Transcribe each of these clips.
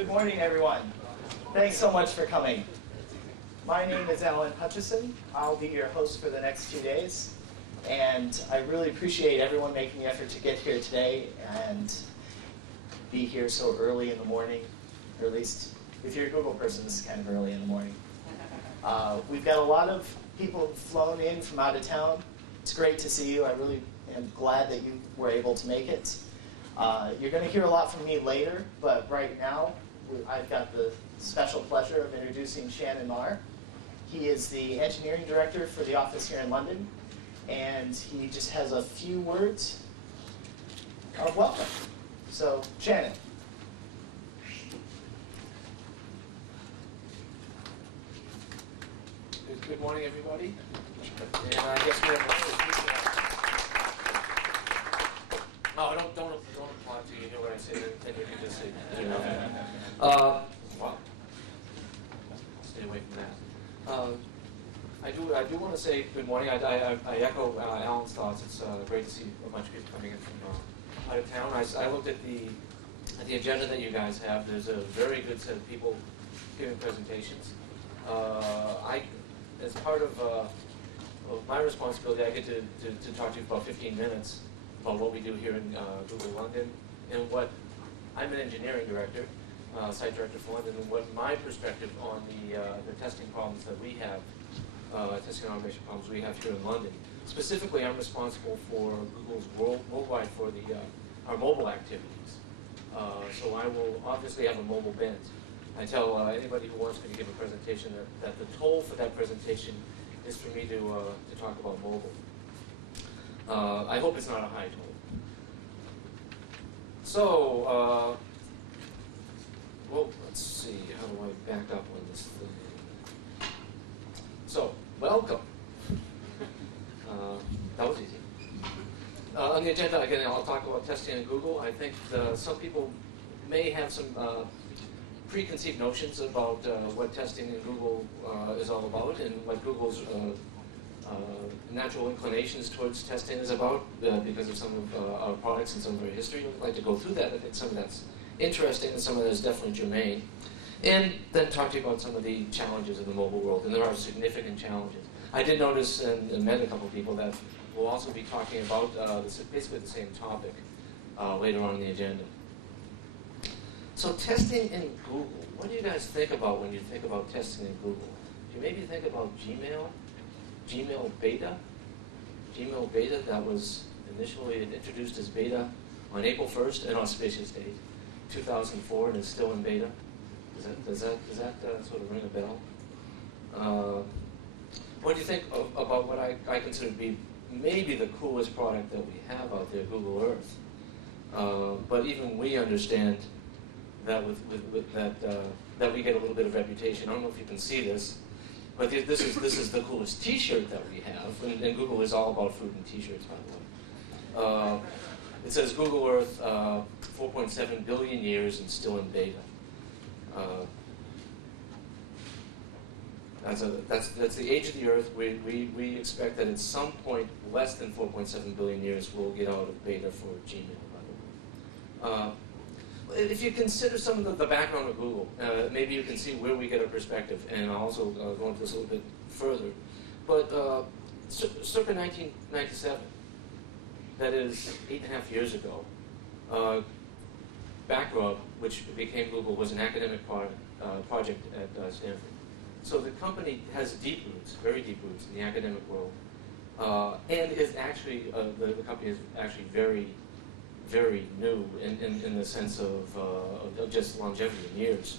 Good morning, everyone. Thanks so much for coming. My name is Hutchison. I'll be your host for the next 2 days. And I really appreciate everyone making the effort to get here today and be here so early in the morning, or at least if you're a Google person, this is kind of early in the morning. We've got a lot of people who've flown in from out of town. It's great to see you. I really am glad that you were able to make it. You're going to hear a lot from me later, but right now I've got the special pleasure of introducing Shannon Maher. He is the engineering director for the office here in London, and he just has a few words of welcome. So, Shannon. Good morning, everybody. And I guess we have no, don't apply till you hear what I say. Then you can just say, well, stay away from that. I do want to say good morning. I echo Alan's thoughts. It's great to see a bunch of people coming in from out of town. I looked at the agenda that you guys have. There's a very good set of people giving presentations. As part of my responsibility, I get to talk to you for about 15 minutes about what we do here in Google London, and what I'm an engineering director, site director for London, and what my perspective on the testing problems that we have, testing automation problems we have here in London. Specifically, I'm responsible for Google's worldwide for our mobile activities. So I will obviously have a mobile bent. I tell anybody who wants me to give a presentation that the toll for that presentation is for me to talk about mobile. I hope it's not a high toll. So, well, let's see, how do I back up on this thing? So, welcome. That was easy. On the agenda, again, I'll talk about testing in Google. I think some people may have some preconceived notions about what testing in Google is all about, and what Google's natural inclinations towards testing is about because of some of our products and some of our history. I'd like to go through that. I think some of that's interesting and some of that is definitely germane. And then talk to you about some of the challenges of the mobile world, and there are significant challenges. I did notice and met a couple of people that will also be talking about basically the same topic later on in the agenda. So testing in Google, what do you guys think about when you think about testing in Google? Do you maybe think about Gmail? Gmail beta? Gmail beta that was initially introduced as beta on April 1st and auspicious date, 2004, and is still in beta. Does that sort of ring a bell? What do you think about what I consider to be maybe the coolest product that we have out there, Google Earth? But even we understand that that we get a little bit of reputation. I don't know if you can see this, but this is the coolest T-shirt that we have, and Google is all about food and T-shirts, by the way. It says Google Earth, 4.7 billion years and still in beta. That's the age of the Earth. We expect that at some point, less than 4.7 billion years, we'll get out of beta for Gmail, by the way. If you consider some of the background of Google, maybe you can see where we get our perspective, and I'll also go into this a little bit further. But circa 1997, that is 8.5 years ago, Backrub, which became Google, was an academic project at Stanford. So the company has deep roots, very deep roots in the academic world, and is actually the company is actually very new in the sense of just longevity in years,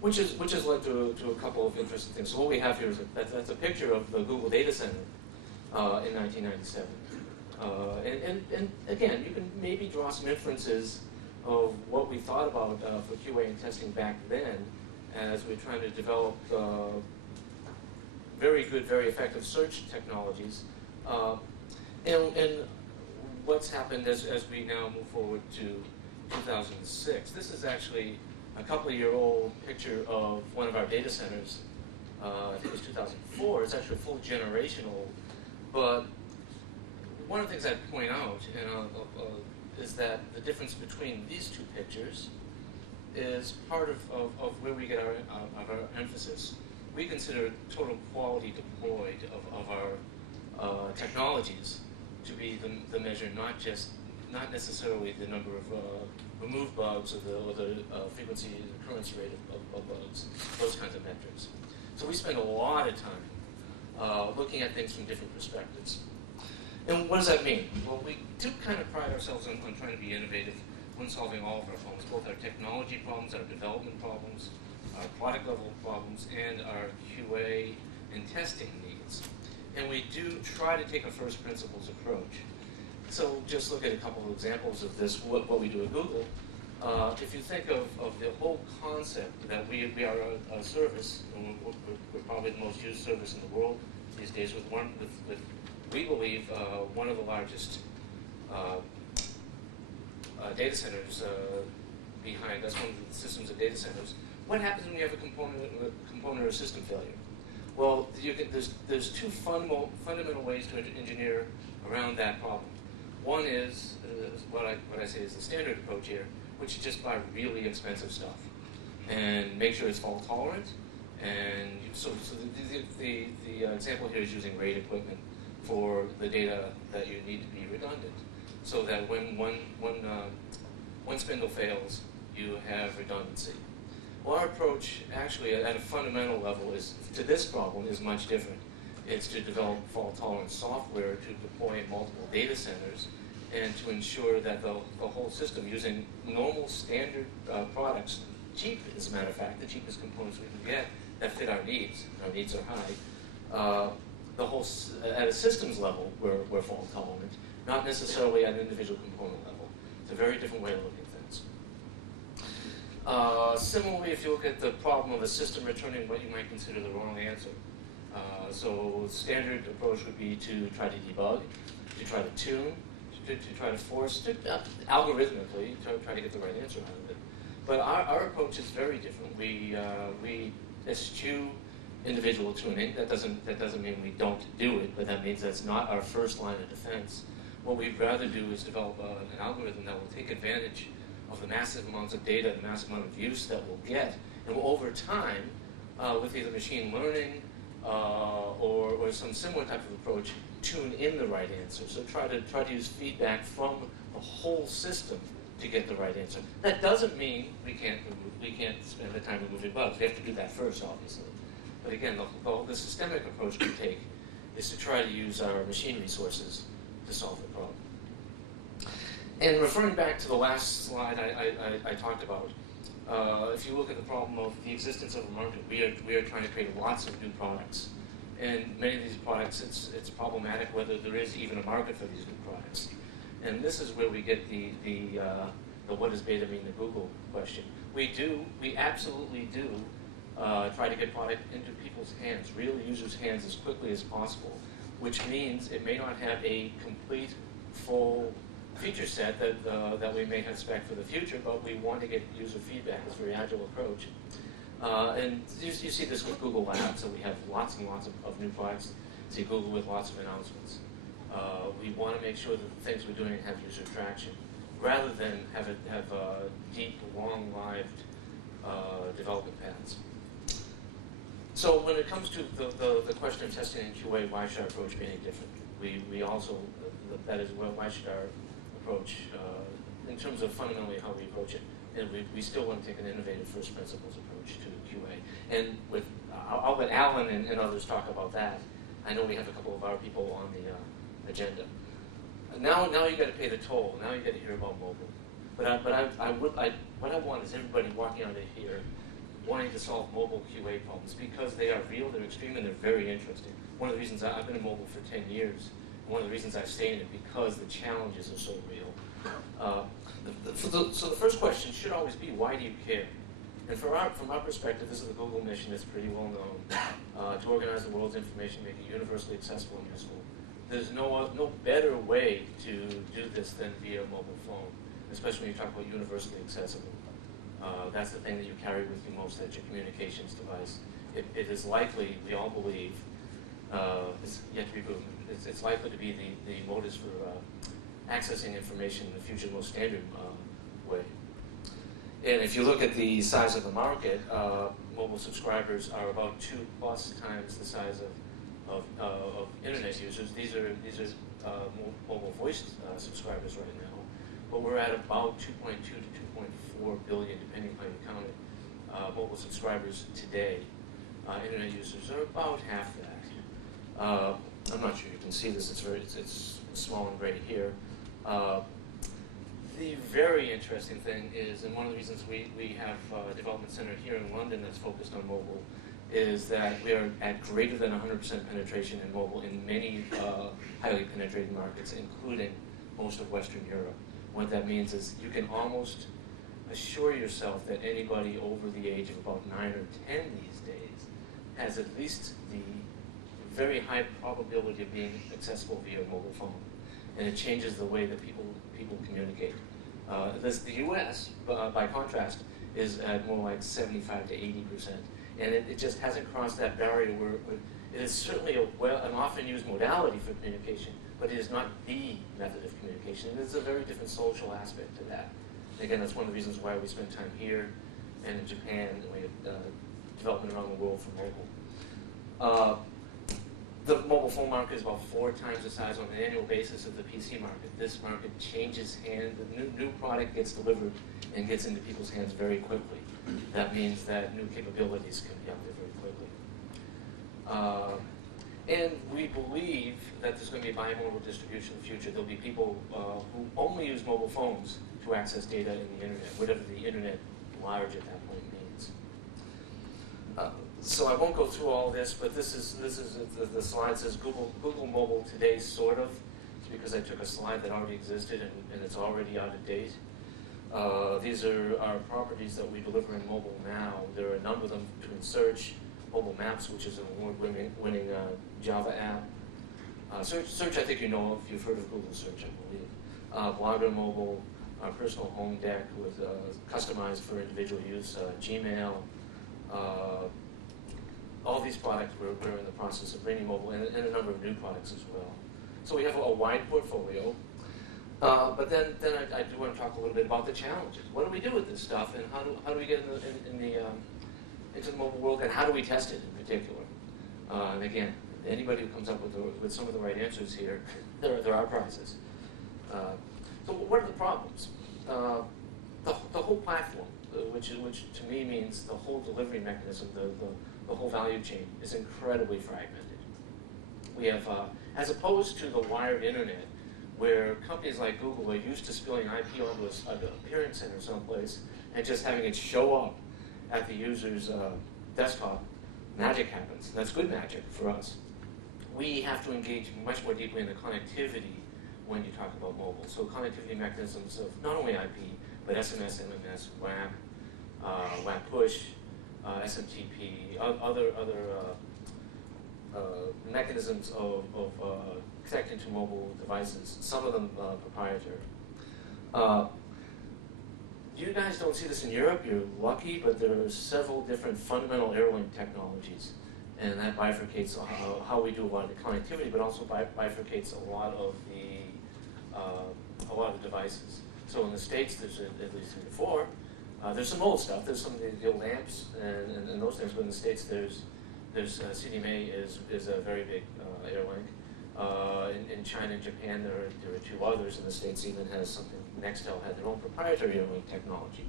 which has led to a couple of interesting things. So what we have here is that's a picture of the Google Data Center in 1997, and again, you can maybe draw some inferences of what we thought about for QA and testing back then, as we're trying to develop very good, very effective search technologies, and what's happened as we now move forward to 2006. This is actually a couple-year-old picture of one of our data centers. I think it was 2004. It's actually a full generation old. But one of the things I'd point out is that the difference between these two pictures is part of where we get our emphasis. We consider total quality deployed of our technologies to be the measure, not necessarily the number of removed bugs or the frequency and occurrence rate of bugs, those kinds of metrics. So we spend a lot of time looking at things from different perspectives. And what does that mean? Well, we do kind of pride ourselves on trying to be innovative when solving all of our problems, both our technology problems, our development problems, our product level problems, and our QA and testing needs. And we do try to take a first principles approach. So just look at a couple of examples of this, what we do at Google. If you think of the whole concept that we are a service, and we're probably the most used service in the world these days, with we believe, one of the largest data centers behind us, one of the systems of data centers. What happens when you have a component or system failure? Well, there's two fundamental ways to engineer around that problem. One is what I say is the standard approach here, which is just buy really expensive stuff and make sure it's fault tolerant. And so the example here is using RAID equipment for the data that you need to be redundant, so that when one spindle fails, you have redundancy. Well, our approach, actually, at a fundamental level, to this problem is much different. It's to develop fault-tolerant software to deploy in multiple data centers and to ensure that the whole system, using normal standard products, cheap, as a matter of fact, the cheapest components we can get that fit our needs are high, the whole, at a systems level, we're fault-tolerant, not necessarily at an individual component level. It's a very different way of looking at things. Similarly, if you look at the problem of a system returning what you might consider the wrong answer. So standard approach would be to try to debug, to try to tune, to try to force, algorithmically, try to get the right answer out of it. But our approach is very different. We eschew individual tuning. That doesn't mean we don't do it, but that means that's not our first line of defense. What we'd rather do is develop an algorithm that will take advantage of the massive amounts of data, the massive amount of use that we'll get, and will over time, with either machine learning or some similar type of approach, tune in the right answer. So try to use feedback from the whole system to get the right answer. That doesn't mean we can't spend the time removing bugs. We have to do that first, obviously. But again, the systemic approach we take is to try to use our machine resources to solve the problem. And referring back to the last slide I talked about, if you look at the problem of the existence of a market, we are trying to create lots of new products. And many of these products, it's problematic whether there is even a market for these new products. And this is where we get the what does beta mean to Google question. We absolutely do try to get product into people's hands, real users' hands, as quickly as possible, which means it may not have a complete, full feature set that we may have spec for the future, but we want to get user feedback. It's a very agile approach. And you see this with Google Labs, so we have lots and lots of new products. See Google with lots of announcements. We want to make sure that the things we're doing have user traction, rather than have deep, long-lived development paths. So when it comes to the question of testing in QA, why should our approach be any different? We also, that is, why should our approach, in terms of fundamentally how we approach it, and we still want to take an innovative first principles approach to QA. And I'll let Alan and others talk about that. I know we have a couple of our people on the agenda. Now you got to pay the toll. Now you got to hear about mobile. But what I want is everybody walking out of here wanting to solve mobile QA problems, because they are real, they're extreme, and they're very interesting. One of the reasons I've been in mobile for 10 years, and one of the reasons I've stayed in it, because the challenges are so real. So the first question should always be, why do you care? And from our perspective, this is the Google mission. It's pretty well known, to organize the world's information, make it universally accessible and useful. There's no better way to do this than via mobile phone, especially when you talk about universally accessible. That's the thing that you carry with you most as your communications device. It is likely, we all believe, it's yet to be proven, it's likely to be the modus for accessing information in the future most standard way. And if you look at the size of the market, mobile subscribers are about 2+ times the size of internet users. These are mobile voice subscribers right now, but we're at about 2.2 to 2.4 billion, depending on how you count it, mobile subscribers today. Internet users are about half that. I'm not sure you can see this. It's small and gray here. The very interesting thing is, and one of the reasons we have a development center here in London that's focused on mobile, is that we are at greater than 100% penetration in mobile in many highly penetrated markets, including most of Western Europe. What that means is you can almost assure yourself that anybody over the age of about 9 or 10 these days has at least the very high probability of being accessible via mobile phone. And it changes the way that people communicate. The U.S., by contrast, is at more like 75 to 80%. And it just hasn't crossed that barrier where it is certainly an often used modality for communication, but it is not the method of communication. And there's a very different social aspect to that. And again, that's one of the reasons why we spend time here and in Japan, and we have development around the world for mobile. The mobile phone market is about 4 times the size on an annual basis of the PC market. This market changes hands. The new product gets delivered and gets into people's hands very quickly. That means that new capabilities can be out there very quickly. And we believe that there's going to be bimodal distribution in the future. There'll be people who only use mobile phones to access data in the internet, whatever the internet large at that point means. So I won't go through all this, but this is the slide says Google Mobile today, sort of. It's because I took a slide that already existed and it's already out of date. These are our properties that we deliver in mobile now. There are a number of them between Search, Mobile Maps, which is an award-winning Java app. Search, I think you know if you've heard of Google Search, I believe. Blogger Mobile, our personal home deck with customized for individual use, Gmail. All these products we're in the process of bringing mobile, and a number of new products as well. So we have a wide portfolio. But then I do want to talk a little bit about the challenges. What do we do with this stuff, and how do we get into the mobile world, and how do we test it in particular? And again, anybody who comes up with some of the right answers here, there are prizes. So what are the problems? The whole platform, which to me means the whole delivery mechanism, the whole value chain, is incredibly fragmented. We have, as opposed to the wired internet, where companies like Google are used to spilling IP onto an appearance center someplace and just having it show up at the user's desktop, magic happens. That's good magic for us. We have to engage much more deeply in the connectivity when you talk about mobile. So connectivity mechanisms of not only IP, but SMS, MMS, WAP, WAP push, SMTP, other mechanisms of connecting to mobile devices, some of them proprietary. You guys don't see this in Europe, you're lucky, but there are several different fundamental airlink technologies, and that bifurcates how we do a lot of the connectivity, but also bifurcates a lot of the devices. So in the States, there's at least 3 or 4. There's some old stuff. There's some of the old amps and those things. But in the States, there's CDMA is a very big airlink. In China and Japan, there are 2 others. In the States, even has something. Nextel had their own proprietary airlink technology.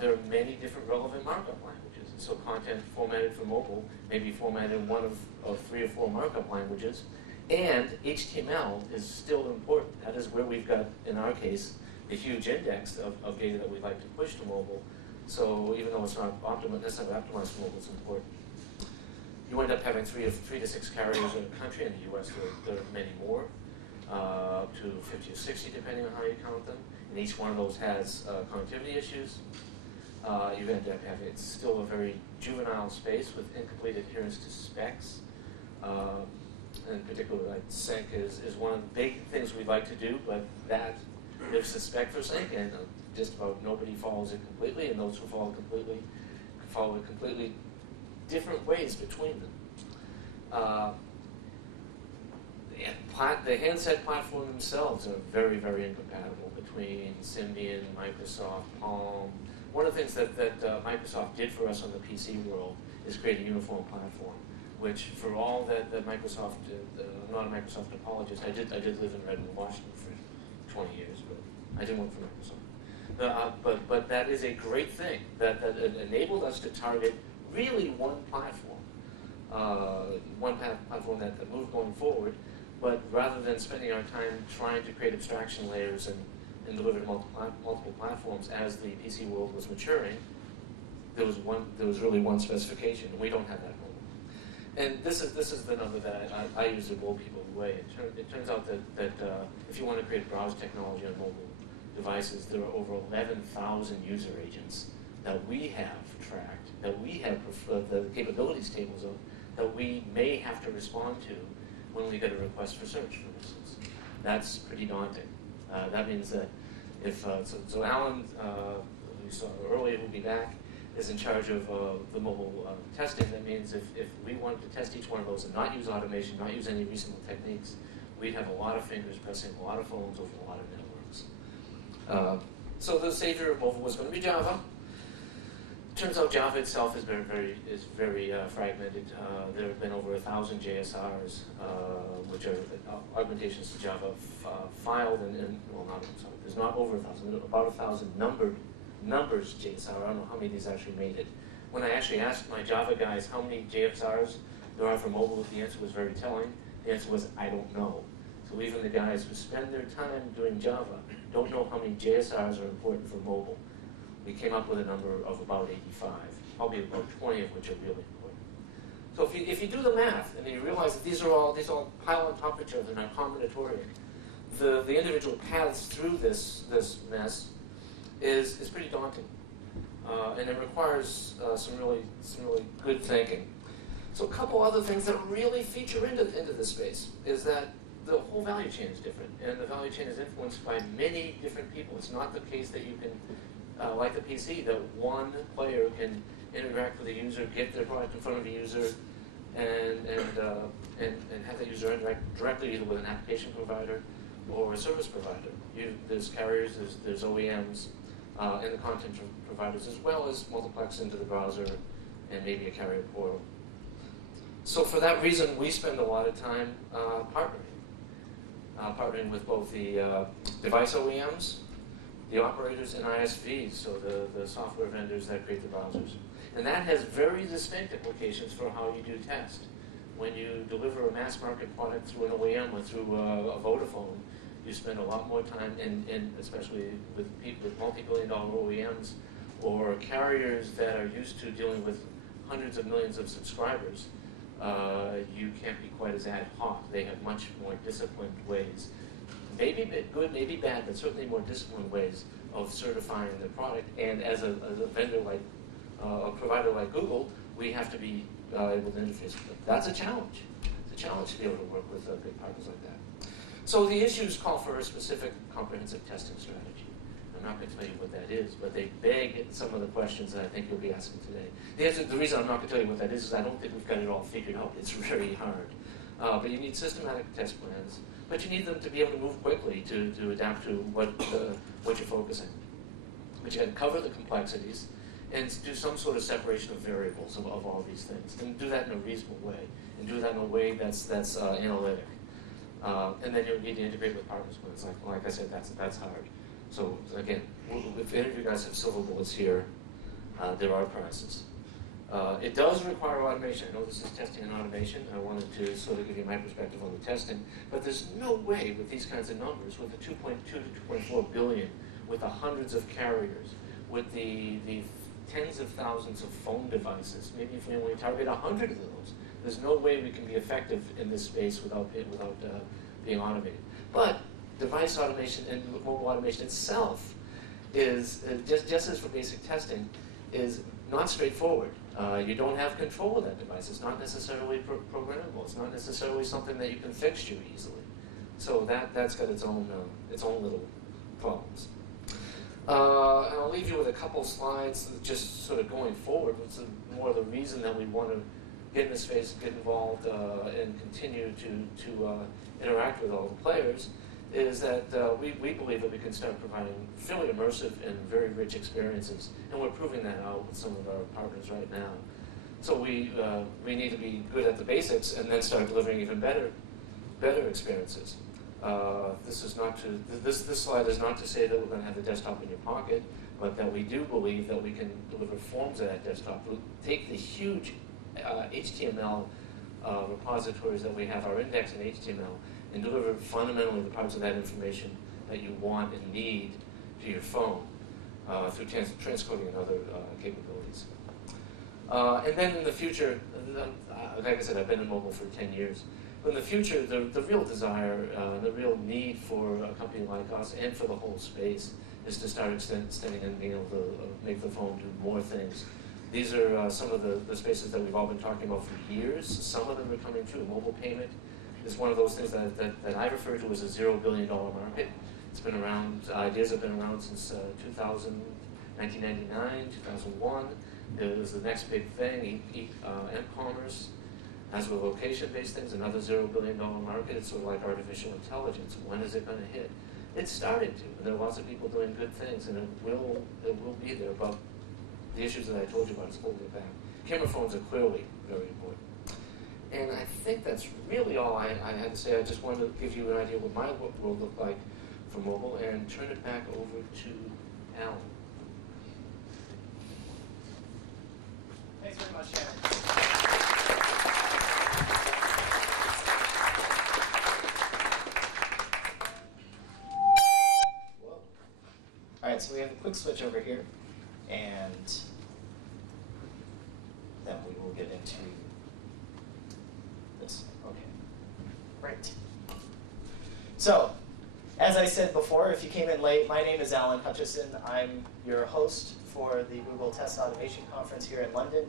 There are many different relevant markup languages. So content formatted for mobile may be formatted in one of 3 or 4 markup languages. And HTML is still important. That is where we've got, in our case, a huge index of data that we'd like to push to mobile. So even though it's not necessarily optimized for mobile, it's important. You end up having 3 to 6 carriers in a country. In the US, there are many more, up to 50 or 60, depending on how you count them. And each one of those has connectivity issues. You end up having, it's still a very juvenile space with incomplete adherence to specs. In particular, like sync is one of the big things we'd like to do, but that there's a spec for sync, and just about nobody follows it completely, and those who follow it completely different ways between them. The handset platform themselves are very, very incompatible between Symbian, Microsoft, Palm, one of the things that Microsoft did for us on the PC world is create a uniform platform, which for all that Microsoft did, I'm not a Microsoft apologist. I did live in Redmond, Washington for 20 years, but I didn't work for Microsoft. But that is a great thing that enabled us to target really one platform, platform that moved going forward. But rather than spending our time trying to create abstraction layers and deliver to multiple platforms as the PC world was maturing, there was really one specification, and we don't have that mobile. And this is the number that I use to blow people away. It turns out that if you want to create browser technology on mobile devices, there are over 11,000 user agents that we have tracked, that we have the capabilities tables of, that we may have to respond to when we get a request for search, for instance. That's pretty daunting. That means that if, so Alan, who you saw earlier, who'll be back, is in charge of the mobile testing. That means if we wanted to test each one of those and not use automation, not use any reasonable techniques, we'd have a lot of fingers pressing a lot of phones over a lot of networks. So the savior of mobile was going to be Java. Turns out Java itself is very fragmented. There have been over 1,000 JSRs, which are augmentations to Java filed, well, not, sorry, there's not over 1,000, about 1,000 numbers JSR. I don't know how many of these actually made it. When I actually asked my Java guys how many JSRs there are for mobile, the answer was very telling. The answer was, I don't know. So even the guys who spend their time doing Java don't know how many JSRs are important for mobile. We came up with a number of about 85, probably about 20 of which are really important. So if you do the math and you realize that these all pile on top of each other and are combinatorial, the individual paths through this mess is pretty daunting, and it requires some really good thinking. So a couple other things that really feature into this space is that the whole value chain is different, and the value chain is influenced by many different people. It's not the case that you can, like the PC, that one player can interact with a user, get their product in front of a user, and have that user interact directly either with an application provider or a service provider. There's carriers, there's OEMs, and the content providers, as well as multiplex into the browser and maybe a carrier portal. So for that reason, we spend a lot of time partnering with both the device OEMs, the operators, and ISVs, so the software vendors that create the browsers. And that has very distinct implications for how you do test. When you deliver a mass market product through an OEM or through a Vodafone, you spend a lot more time, especially with people with multi-billion-dollar OEMs or carriers that are used to dealing with hundreds of millions of subscribers. You can't be quite as ad hoc. They have much more disciplined ways, maybe good, maybe bad, but certainly more disciplined ways of certifying the product. And as a vendor like a provider like Google, we have to be able to interface with them. That's a challenge. It's a challenge to be able to work with big partners like that. So the issues call for a specific comprehensive testing strategy. I'm not going to tell you what that is, but they beg some of the questions that I think you'll be asking today. The reason I'm not going to tell you what that is I don't think we've got it all figured out. It's very hard. But you need systematic test plans, but you need them to be able to move quickly to adapt to what you're focusing. But you got to cover the complexities and do some sort of separation of variables of all these things, and do that in a reasonable way, and do that in a way that's analytic. And then you need to integrate with partners when it's like I said, that's hard. So again, if any of you guys have silver bullets here, there are prices. It does require automation. I know this is testing and automation. I wanted to sort of give you my perspective on the testing, but there's no way with these kinds of numbers, with the 2.2 to 2.4 billion, with the hundreds of carriers, with the tens of thousands of phone devices, maybe if we only target 100 of those, there's no way we can be effective in this space without being automated. But device automation and mobile automation itself is, just as for basic testing, is not straightforward. You don't have control of that device. It's not necessarily programmable. It's not necessarily something that you can fixture easily. So that's got its own little problems. And I'll leave you with a couple slides just sort of going forward. It's more of the reason that we want to get in this space, get involved, and continue to interact with all the players, is that we believe that we can start providing fairly immersive and very rich experiences, and we're proving that out with some of our partners right now. So we need to be good at the basics and then start delivering even better experiences. This slide is not to say that we're going to have the desktop in your pocket, but that we do believe that we can deliver forms of that desktop. We'll take the huge HTML repositories that we have, our index in HTML, and deliver fundamentally the parts of that information that you want and need to your phone through transcoding and other capabilities. And then in the future, like I said, I've been in mobile for 10 years. But in the future, the real desire, the real need for a company like us and for the whole space is to start extending and being able to make the phone do more things. These are some of the spaces that we've all been talking about for years. Some of them are coming true. Mobile payment is one of those things that I refer to as a $0 billion market. It's been around, ideas have been around since 1999, 2001. It was the next big thing, m-commerce. As with location-based things, another $0 billion market. It's sort of like artificial intelligence. When is it going to hit? It's starting to, and there are lots of people doing good things, and it will be there, but the issues that I told you about is holding it back. Camera phones are clearly very important. And I think that's really all I had to say. I just wanted to give you an idea what my world will look like for mobile, and turn it back over to Alan. Thanks very much, Shannon. All right, so we have a quick switch over here, and then we will get into this. Okay, right. So, as I said before, if you came in late, my name is Alan Hutchison. I'm your host for the Google Test Automation Conference here in London.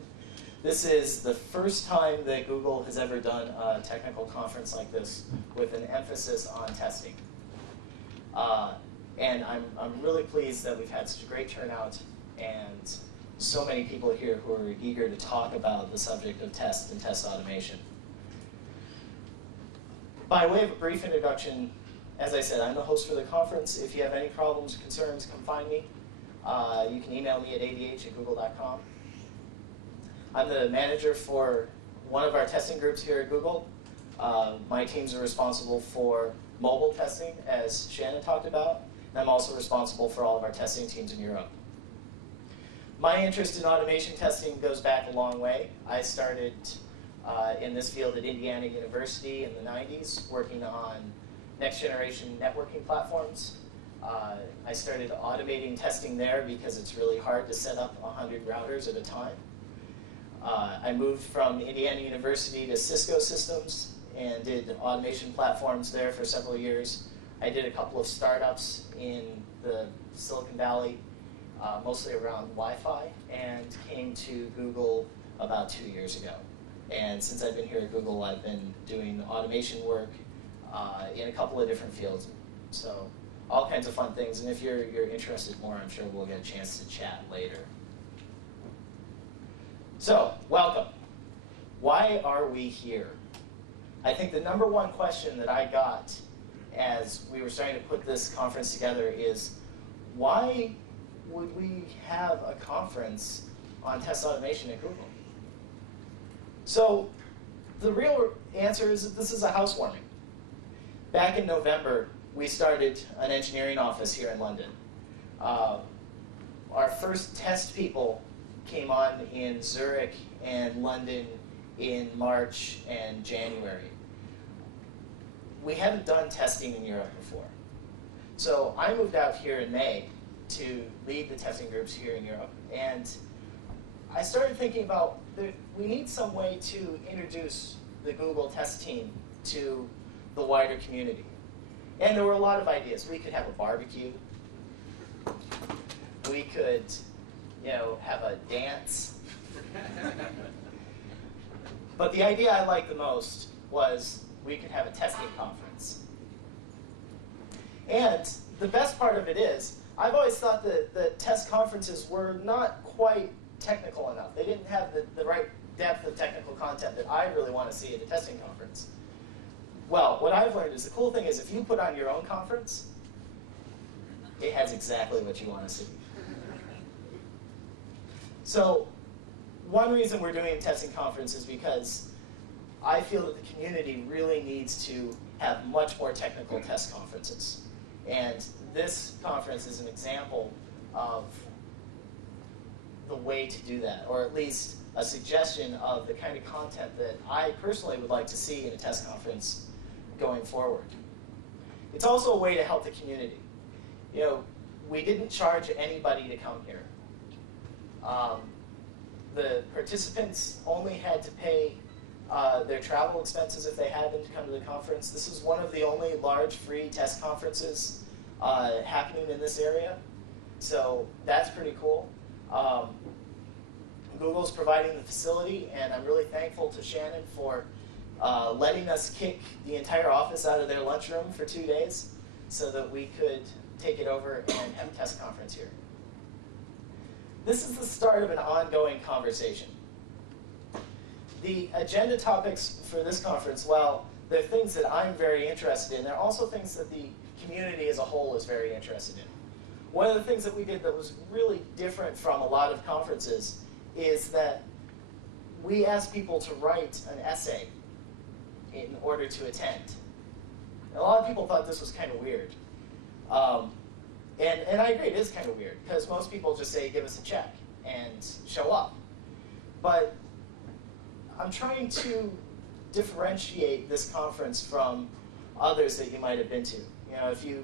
This is the first time that Google has ever done a technical conference like this with an emphasis on testing. And I'm really pleased that we've had such a great turnout and so many people here who are eager to talk about the subject of test and test automation. By way of a brief introduction, as I said, I'm the host for the conference. If you have any problems or concerns, come find me. You can email me at adh@google.com. I'm the manager for one of our testing groups here at Google. My teams are responsible for mobile testing, as Shannon talked about. And I'm also responsible for all of our testing teams in Europe. My interest in automation testing goes back a long way. I started in this field at Indiana University in the 90s, working on next-generation networking platforms. I started automating testing there because it's really hard to set up 100 routers at a time. I moved from Indiana University to Cisco Systems and did automation platforms there for several years. I did a couple of startups in the Silicon Valley, mostly around Wi-Fi, and came to Google about 2 years ago. And since I've been here at Google, I've been doing automation work in a couple of different fields. So all kinds of fun things. And if you're interested more, I'm sure we'll get a chance to chat later. So, welcome. Why are we here? I think the number one question that I got as we were starting to put this conference together is, why would we have a conference on test automation at Google? So the real answer is that this is a housewarming. Back in November, we started an engineering office here in London. Our first test people came on in Zurich and London in March and January. We hadn't done testing in Europe before. So I moved out here in May to lead the testing groups here in Europe. And I started thinking about, we need some way to introduce the Google test team to the wider community. And there were a lot of ideas. We could have a barbecue. We could, have a dance. But the idea I liked the most was we could have a testing conference. And the best part of it is, I've always thought that the test conferences were not quite technical enough. They didn't have the right depth of technical content that I really want to see at a testing conference. Well, what I've learned is the cool thing is if you put on your own conference, it has exactly what you want to see. So one reason we're doing a testing conference is because I feel that the community really needs to have much more technical test conferences. And this conference is an example of the way to do that, or at least a suggestion of the kind of content that I personally would like to see in a test conference going forward. It's also a way to help the community. You know, we didn't charge anybody to come here. The participants only had to pay their travel expenses if they had them to come to the conference. This is one of the only large free test conferences happening in this area, so that's pretty cool. Google's providing the facility, and I'm really thankful to Shannon for letting us kick the entire office out of their lunchroom for 2 days so that we could take it over and have a test conference here. This is the start of an ongoing conversation. The agenda topics for this conference, well, they're things that I'm very interested in. They're also things that the community as a whole is very interested in. One of the things that we did that was really different from a lot of conferences is that we asked people to write an essay in order to attend. A lot of people thought this was kind of weird. And I agree, it is kind of weird, because most people just say, give us a check, and show up. But I'm trying to differentiate this conference from others that you might have been to. You know, if you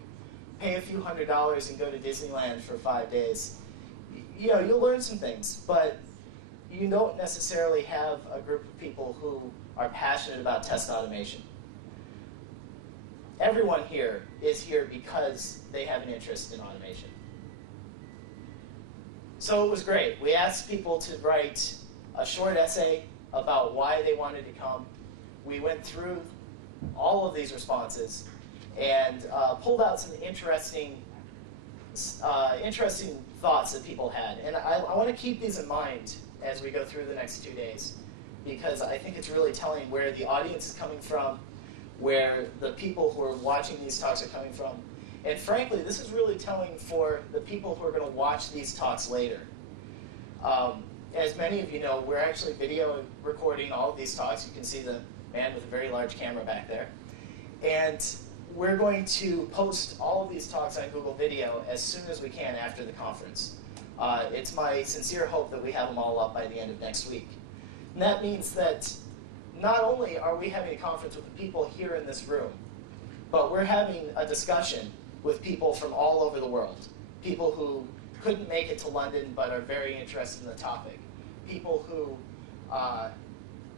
pay a few $100s and go to Disneyland for 5 days, you know, you'll learn some things, but you don't necessarily have a group of people who are passionate about test automation. Everyone here is here because they have an interest in automation. So it was great. We asked people to write a short essay about why they wanted to come. We went through all of these responses and pulled out some interesting thoughts that people had. And I want to keep these in mind as we go through the next 2 days, because I think it's really telling where the audience is coming from, where the people who are watching these talks are coming from. And frankly, this is really telling for the people who are going to watch these talks later. As many of you know, we're actually video recording all of these talks. You can see the man with a very large camera back there. And we're going to post all of these talks on Google Video as soon as we can after the conference. It's my sincere hope that we have them all up by the end of next week. And that means that not only are we having a conference with the people here in this room, but we're having a discussion with people from all over the world. People who couldn't make it to London but are very interested in the topic. People who,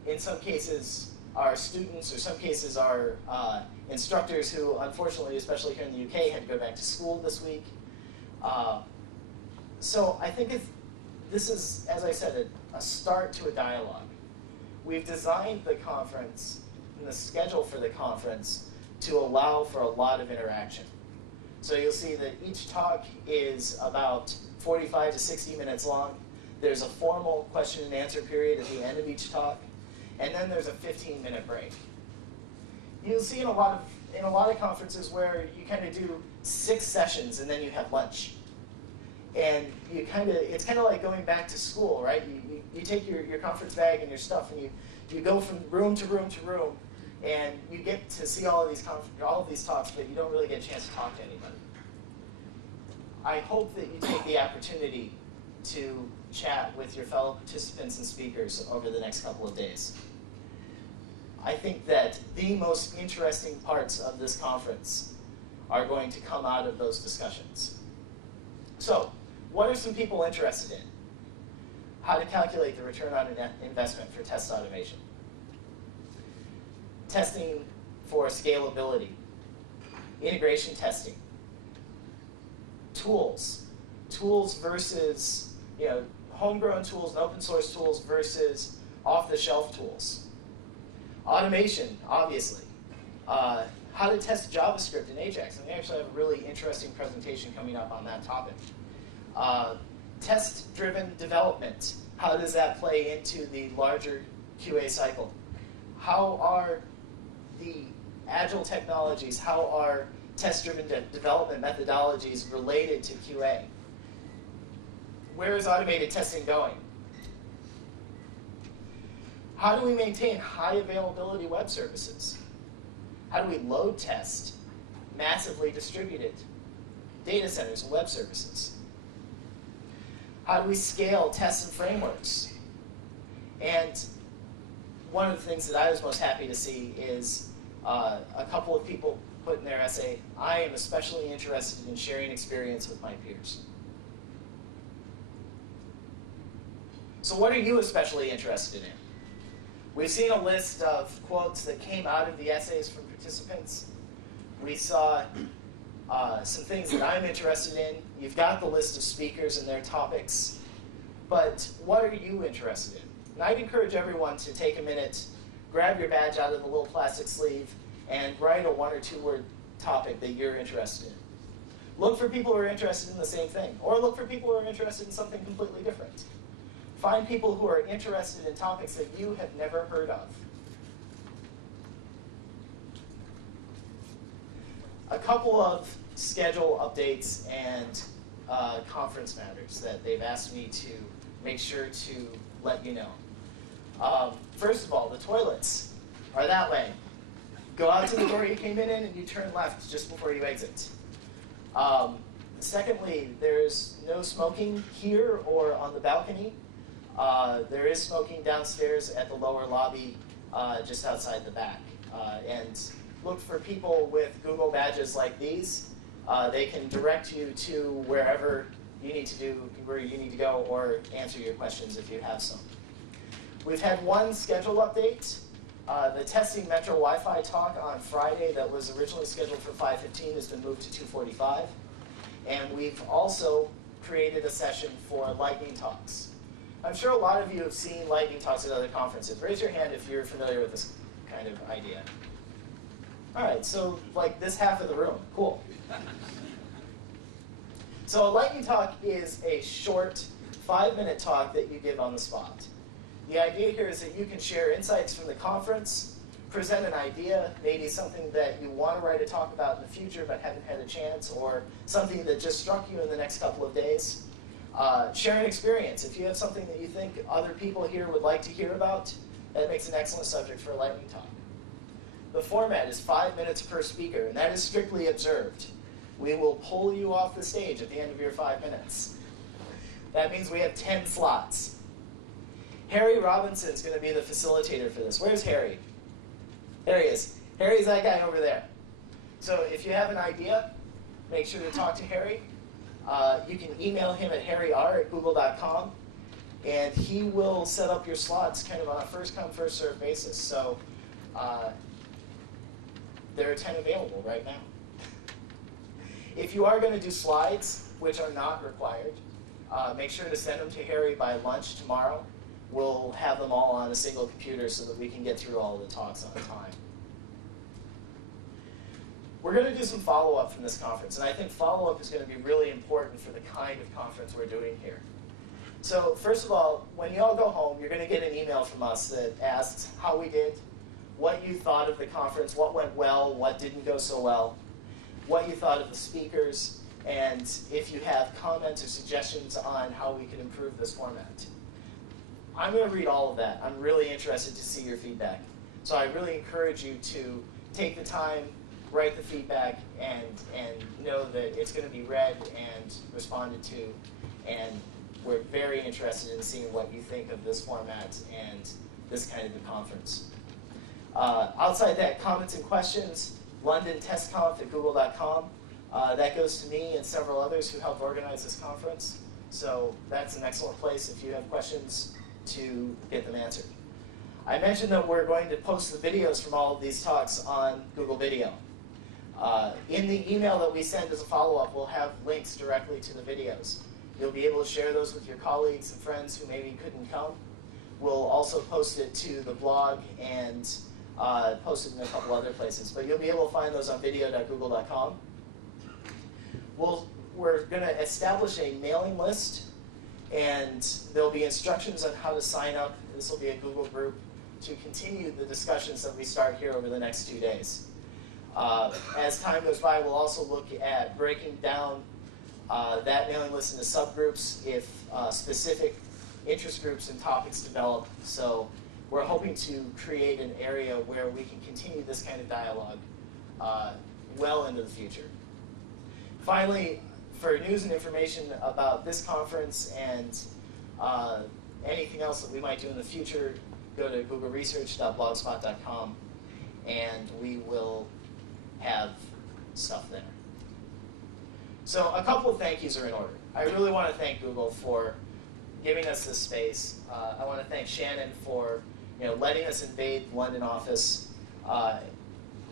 in some cases, are students, or some cases are instructors who, unfortunately, especially here in the UK, had to go back to school this week. So I think this is, as I said, a start to a dialogue. We've designed the conference and the schedule for the conference to allow for a lot of interaction. So you'll see that each talk is about 45 to 60 minutes long. There's a formal question and answer period at the end of each talk, and then there's a 15-minute break. You'll see in a lot of conferences where you kind of do 6 sessions and then you have lunch. And it's kind of like going back to school, right? You take your conference bag and your stuff, and you go from room to room to room, and you get to see all of these talks, but you don't really get a chance to talk to anybody. I hope that you take the opportunity to chat with your fellow participants and speakers over the next couple of days. I think that the most interesting parts of this conference are going to come out of those discussions. So, what are some people interested in? How to calculate the return on investment for test automation. Testing for scalability. Integration testing. Tools. Tools versus, homegrown tools and open source tools versus off-the-shelf tools. Automation, obviously. How to test JavaScript in Ajax. And we actually have a really interesting presentation coming up on that topic. Test-driven development. How does that play into the larger QA cycle? How are the agile technologies, how are test-driven development methodologies related to QA? Where is automated testing going? How do we maintain high availability web services? How do we load test massively distributed data centers and web services? How do we scale tests and frameworks? And one of the things that I was most happy to see is a couple of people put in their essay, I am especially interested in sharing experience with my peers. So what are you especially interested in? We've seen a list of quotes that came out of the essays from participants. We saw some things that I'm interested in. You've got the list of speakers and their topics. But what are you interested in? And I'd encourage everyone to take a minute, grab your badge out of the little plastic sleeve, and write a 1 or 2 word topic that you're interested in. Look for people who are interested in the same thing, or look for people who are interested in something completely different. Find people who are interested in topics that you have never heard of. A couple of schedule updates and conference matters that they've asked me to make sure to let you know. First of all, the toilets are that way. Go out to the door you came in and you turn left just before you exit. Secondly, there's no smoking here or on the balcony. There is smoking downstairs at the lower lobby just outside the back. And look for people with Google badges like these. They can direct you to wherever you need to go, or answer your questions if you have some. We've had one schedule update. The testing Metro Wi-Fi talk on Friday that was originally scheduled for 5:15 has been moved to 2:45. And we've also created a session for lightning talks. I'm sure a lot of you have seen lightning talks at other conferences. Raise your hand if you're familiar with this kind of idea. All right, so like this half of the room. Cool. So a lightning talk is a short 5-minute talk that you give on the spot. The idea here is that you can share insights from the conference, present an idea, maybe something that you want to write a talk about in the future but haven't had a chance, or something that just struck you in the next couple of days. Share an experience. If you have something that you think other people here would like to hear about, that makes an excellent subject for a lightning talk. The format is 5 minutes per speaker, and that is strictly observed. We will pull you off the stage at the end of your 5 minutes. That means we have 10 slots. Harry Robinson is going to be the facilitator for this. Where's Harry? There he is. Harry's that guy over there. So if you have an idea, make sure to talk to Harry. You can email him at harryr@google.com, and he will set up your slots kind of on a first-come, first-served basis. So there are 10 available right now. If you are going to do slides, which are not required, make sure to send them to Harry by lunch tomorrow. We'll have them all on a single computer so that we can get through all the talks on time. We're going to do some follow-up from this conference, and I think follow-up is going to be really important for the kind of conference we're doing here. So first of all, when you all go home, you're going to get an email from us that asks how we did, what you thought of the conference, what went well, what didn't go so well, what you thought of the speakers, and if you have comments or suggestions on how we can improve this format. I'm going to read all of that. I'm really interested to see your feedback. So I really encourage you to take the time, write the feedback, and know that it's going to be read and responded to. And we're very interested in seeing what you think of this format and this kind of a conference. Outside that, comments and questions, LondonTestConf@google.com. That goes to me and several others who helped organize this conference. So that's an excellent place if you have questions to get them answered. I mentioned that we're going to post the videos from all of these talks on Google Video. In the email that we send as a follow-up, we'll have links directly to the videos. You'll be able to share those with your colleagues and friends who maybe couldn't come. We'll also post it to the blog and post it in a couple other places. But you'll be able to find those on video.google.com. We're going to establish a mailing list, and there'll be instructions on how to sign up. This will be a Google group to continue the discussions that we start here over the next 2 days. As time goes by, we'll also look at breaking down that mailing list into subgroups if specific interest groups and topics develop. So we're hoping to create an area where we can continue this kind of dialogue well into the future. Finally, for news and information about this conference and anything else that we might do in the future, go to googleresearch.blogspot.com and we will have stuff there. So a couple of thank yous are in order. I really want to thank Google for giving us this space. I want to thank Shannon for letting us invade the London office. I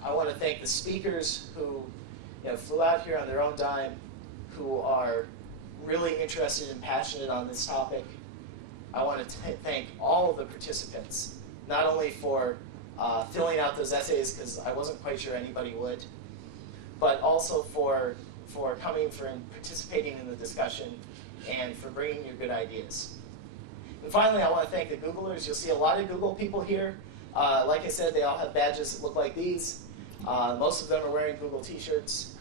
want to thank the speakers who flew out here on their own dime, who are really interested and passionate on this topic. I want to thank all of the participants, not only for filling out those essays, because I wasn't quite sure anybody would, but also for coming, and participating in the discussion, and for bringing your good ideas. And finally, I want to thank the Googlers. You'll see a lot of Google people here. Like I said, they all have badges that look like these. Most of them are wearing Google t-shirts.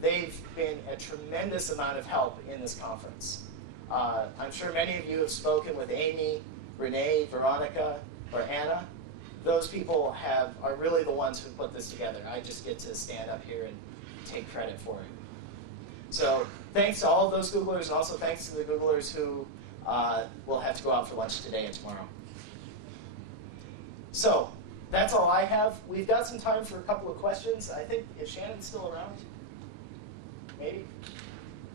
They've been a tremendous amount of help in this conference. I'm sure many of you have spoken with Amy, Renee, Veronica, or Anna. Those people are really the ones who put this together. I just get to stand up here and take credit for it. So thanks to all of those Googlers, and also thanks to the Googlers who will have to go out for lunch today and tomorrow. So that's all I have. We've got some time for a couple of questions. I think, is Shannon still around? Maybe?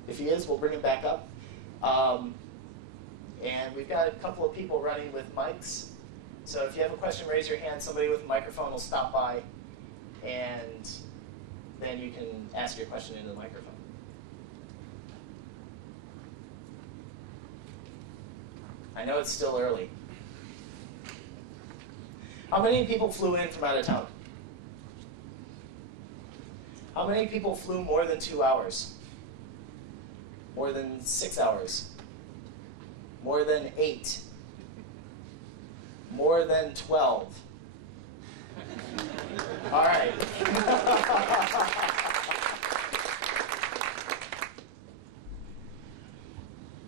If he is, we'll bring him back up. And we've got a couple of people running with mics. So if you have a question, raise your hand. Somebody with a microphone will stop by, and then you can ask your question into the microphone. I know it's still early. How many people flew in from out of town? How many people flew more than 2 hours? More than 6 hours? More than 8? More than 12? All right.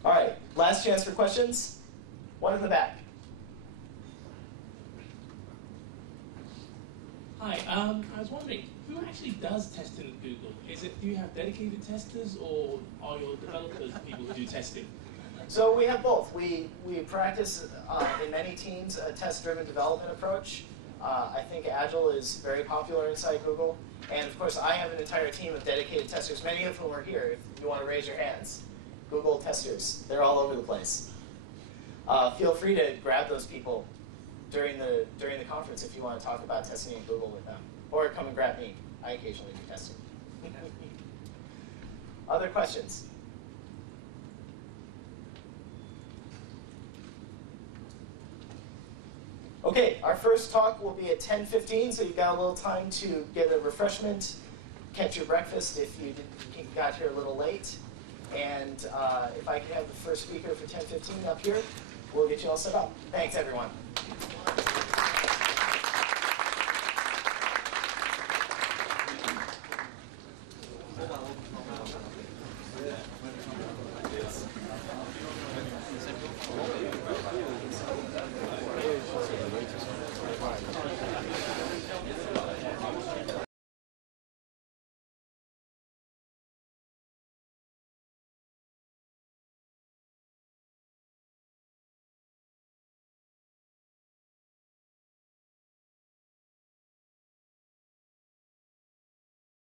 All right, last chance for questions. One in the back. Hi, I was wondering, who actually does testing at Google? Do you have dedicated testers, or are your developers people who do testing? So we have both. We practice in many teams a test-driven development approach. I think Agile is very popular inside Google. And of course, I have an entire team of dedicated testers, many of whom are here. If you want to raise your hands. Google testers. They're all over the place. Feel free to grab those people during the conference if you want to talk about testing in Google with them. Or come and grab me. I occasionally do testing. Other questions? Okay, our first talk will be at 10:15, so you've got a little time to get a refreshment, catch your breakfast if you got here a little late. And if I could have the first speaker for 10:15 up here, we'll get you all set up. Thanks, everyone.